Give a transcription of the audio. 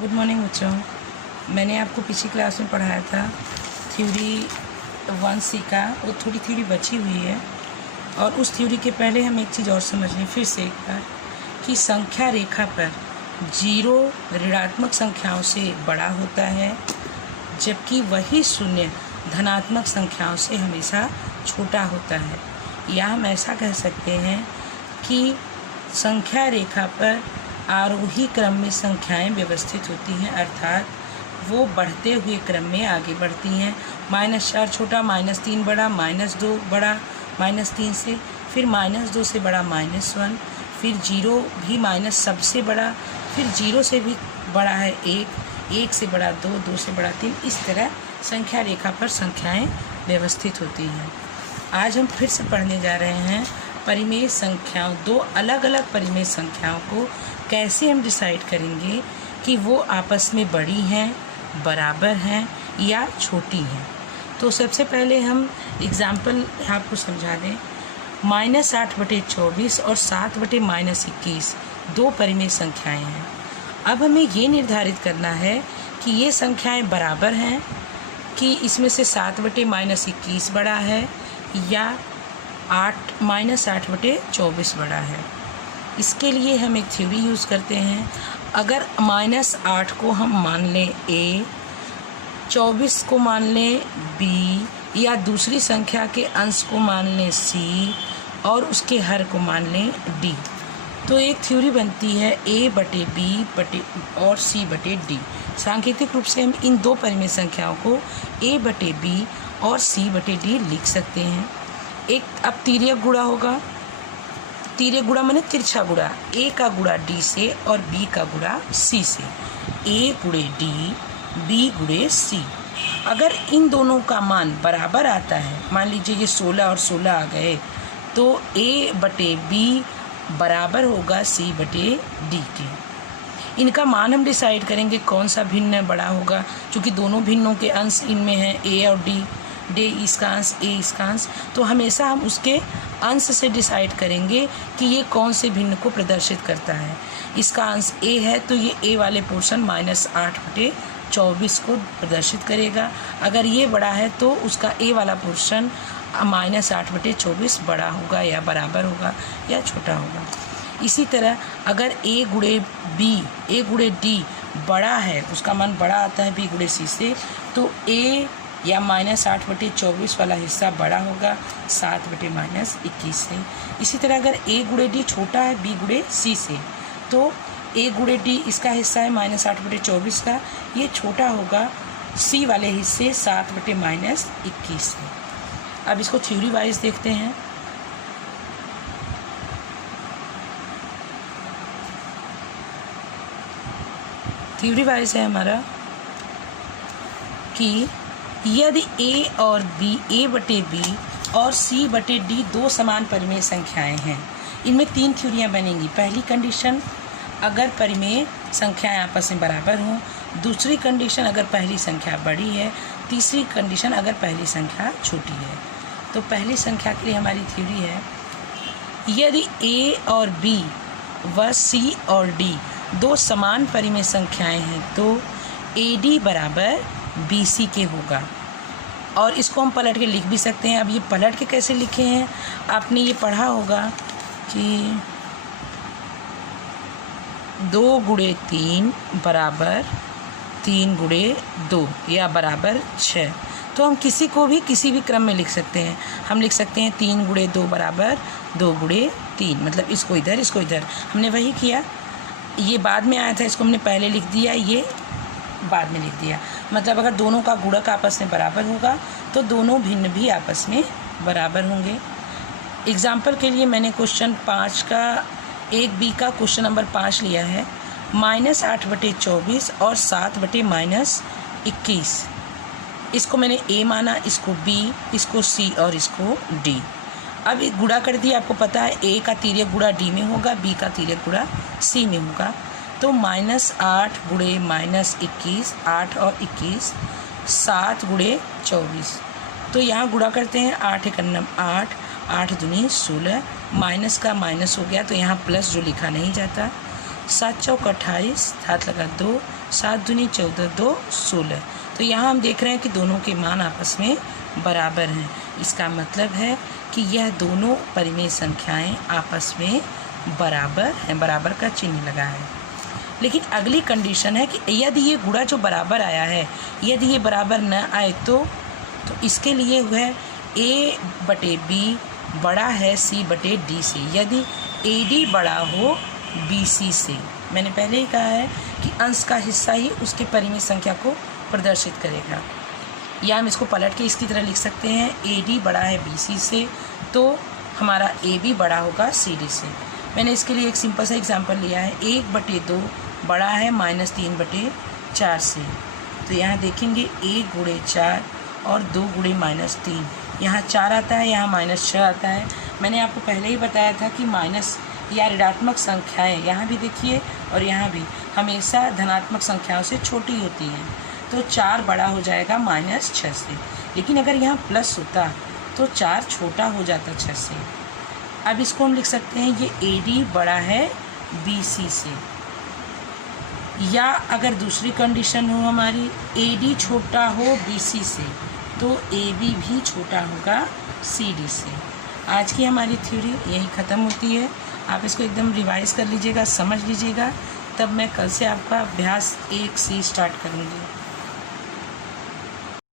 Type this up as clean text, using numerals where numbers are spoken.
Good morning बच्चों। मैंने आपको पिछली क्लास में पढ़ाया था थ्योरी 1C का, वो थोड़ी थ्योरी बची हुई है। और उस थ्योरी के पहले हम एक चीज़ और समझ लें फिर से एक बार कि संख्या रेखा पर जीरो ऋणात्मक संख्याओं से बड़ा होता है, जबकि वही शून्य धनात्मक संख्याओं से हमेशा छोटा होता है। या हम ऐसा कह सकते हैं कि संख्या रेखा पर आरोही क्रम में संख्याएं व्यवस्थित होती हैं, अर्थात वो बढ़ते हुए क्रम में आगे बढ़ती हैं। -4 छोटा, -3 बड़ा, -2 बड़ा -3 से, फिर -2 से बड़ा -1, फिर 0 भी माइनस सबसे बड़ा, फिर 0 से भी बड़ा है 1, 1 से बड़ा 2, 2 से बड़ा 3। इस तरह संख्या रेखा पर संख्याएं व्यवस्थित होती हैं। आज हम फिर से पढ़ने जा रहे हैं परिमेय संख्याओं, दो अलग अलग परिमेय संख्याओं को कैसे हम डिसाइड करेंगे कि वो आपस में बड़ी हैं, बराबर हैं या छोटी हैं। तो सबसे पहले हम एग्जाम्पल आपको समझा दें। -8/24 और 7/-21 दो परिमेय संख्याएं हैं। अब हमें ये निर्धारित करना है कि ये संख्याएं बराबर हैं, कि इसमें से 7/-21 बड़ा है या -8/24 बड़ा है। इसके लिए हम एक थ्योरी यूज़ करते हैं। अगर -8 को हम मान लें A, 24 को मान लें B, या दूसरी संख्या के अंश को मान लें C और उसके हर को मान लें D, तो एक थ्योरी बनती है A/B और C/D। सांकेतिक रूप से हम इन दो परिमेय संख्याओं को A/B और C/D लिख सकते हैं। एक अब तिर्यक गुणा होगा, तिर्यक गुणा माने तिरछा गुणा, A का गुणा D से और B का गुणा C से। A गुणे D, B गुणे C। अगर इन दोनों का मान बराबर आता है, मान लीजिए ये 16 और 16 आ गए, तो A/B बराबर होगा C/D के। इनका मान हम डिसाइड करेंगे कौन सा भिन्न बड़ा होगा, क्योंकि दोनों भिन्नों के अंश इनमें हैं A और D, इसका अंश A इसका अंश, तो हमेशा हम उसके अंश से डिसाइड करेंगे कि ये कौन से भिन्न को प्रदर्शित करता है। इसका अंश A है तो ये A वाले पोर्शन -8/24 को प्रदर्शित करेगा। अगर ये बड़ा है तो उसका A वाला पोर्शन -8/24 बड़ा होगा या बराबर होगा या छोटा होगा। इसी तरह अगर A गुणे D बड़ा है, उसका मान बड़ा आता है B गुणे C से, तो A या -8/24 वाला हिस्सा बड़ा होगा 7/-21 से। इसी तरह अगर A गुणे D छोटा है B गुणे C से, तो A गुणे D इसका हिस्सा है -8/24 का, ये छोटा होगा C वाले हिस्से 7/-21 से। अब इसको थ्योरी वाइज देखते हैं। थ्योरी वाइज है हमारा कि यदि A और B, A/B और C/D दो समान परिमेय संख्याएं हैं, इनमें 3 थ्योरियां बनेंगी। पहली कंडीशन अगर परिमेय संख्याएं आपस में बराबर हों, दूसरी कंडीशन अगर पहली संख्या बड़ी है, तीसरी कंडीशन अगर पहली संख्या छोटी है। तो पहली संख्या के लिए हमारी थ्योरी है, यदि A और B व C और D दो समान परिमेय संख्याएं हैं तो AD बराबर BC के होगा। और इसको हम पलट के लिख भी सकते हैं। अब ये पलट के कैसे लिखे हैं, आपने ये पढ़ा होगा कि 2 गुणे 3 बराबर 3 गुणे 2 या बराबर 6। तो हम किसी को भी किसी भी क्रम में लिख सकते हैं। हम लिख सकते हैं 3 गुणे 2 बराबर 2 गुणे 3, मतलब इसको इधर इसको इधर। हमने वही किया, ये बाद में आया था, इसको हमने पहले लिख दिया, ये बाद में लिख दिया। मतलब अगर दोनों का गुणक आपस में बराबर होगा तो दोनों भिन्न भी आपस में बराबर होंगे। एग्जाम्पल के लिए मैंने क्वेश्चन 5 का 1B का क्वेश्चन नंबर 5 लिया है। -8/24 और 7/-21, इसको मैंने A माना, इसको B, इसको C और इसको D। अब गुणा कर दिया, आपको पता है A का तिर्यक गुणा D में होगा, B का तिर्यक गुणा C में होगा। तो -8 गुणे -21, 8 और 21, 7 गुणे 24। तो यहाँ गुणा करते हैं, 8 × 8, 8 दूनी 16, माइनस का माइनस हो गया तो यहाँ प्लस जो लिखा नहीं जाता, 7 चौक 28, हाथ लगा 2, 7 दूनी 14, 2 16। तो यहाँ हम देख रहे हैं कि दोनों के मान आपस में बराबर हैं। इसका मतलब है कि यह दोनों परिमेय संख्याएं आपस में बराबर हैं, बराबर का चिन्ह लगा है। लेकिन अगली कंडीशन है कि यदि ये गुणा जो बराबर आया है, यदि ये बराबर न आए तो इसके लिए वह A/B बड़ा है C/D से, यदि AD बड़ा हो BC से। मैंने पहले ही कहा है कि अंश का हिस्सा ही उसके परिमेय संख्या को प्रदर्शित करेगा। या हम इसको पलट के इसकी तरह लिख सकते हैं, AD बड़ा है BC से तो हमारा AB बड़ा होगा CD से। मैंने इसके लिए एक सिंपल सा एग्जांपल लिया है, 1/2 बड़ा है -3/4 से। तो यहाँ देखेंगे 1 × 4 और 2 × -3, यहाँ 4 आता है, यहाँ -6 आता है। मैंने आपको पहले ही बताया था कि माइनस या ऋणात्मक संख्याएं, यहाँ भी देखिए और यहाँ भी, हमेशा धनात्मक संख्याओं से छोटी होती हैं। तो 4 बड़ा हो जाएगा -6 से। लेकिन अगर यहाँ प्लस होता तो 4 छोटा हो जाता 6 से। अब इसको हम लिख सकते हैं, ये AD बड़ा है BC से। या अगर दूसरी कंडीशन हो हमारी, AD छोटा हो BC से तो AB भी छोटा होगा CD से। आज की हमारी थ्योरी यही ख़त्म होती है। आप इसको एकदम रिवाइज़ कर लीजिएगा, समझ लीजिएगा, तब मैं कल से आपका अभ्यास 1 से स्टार्ट करूँगी।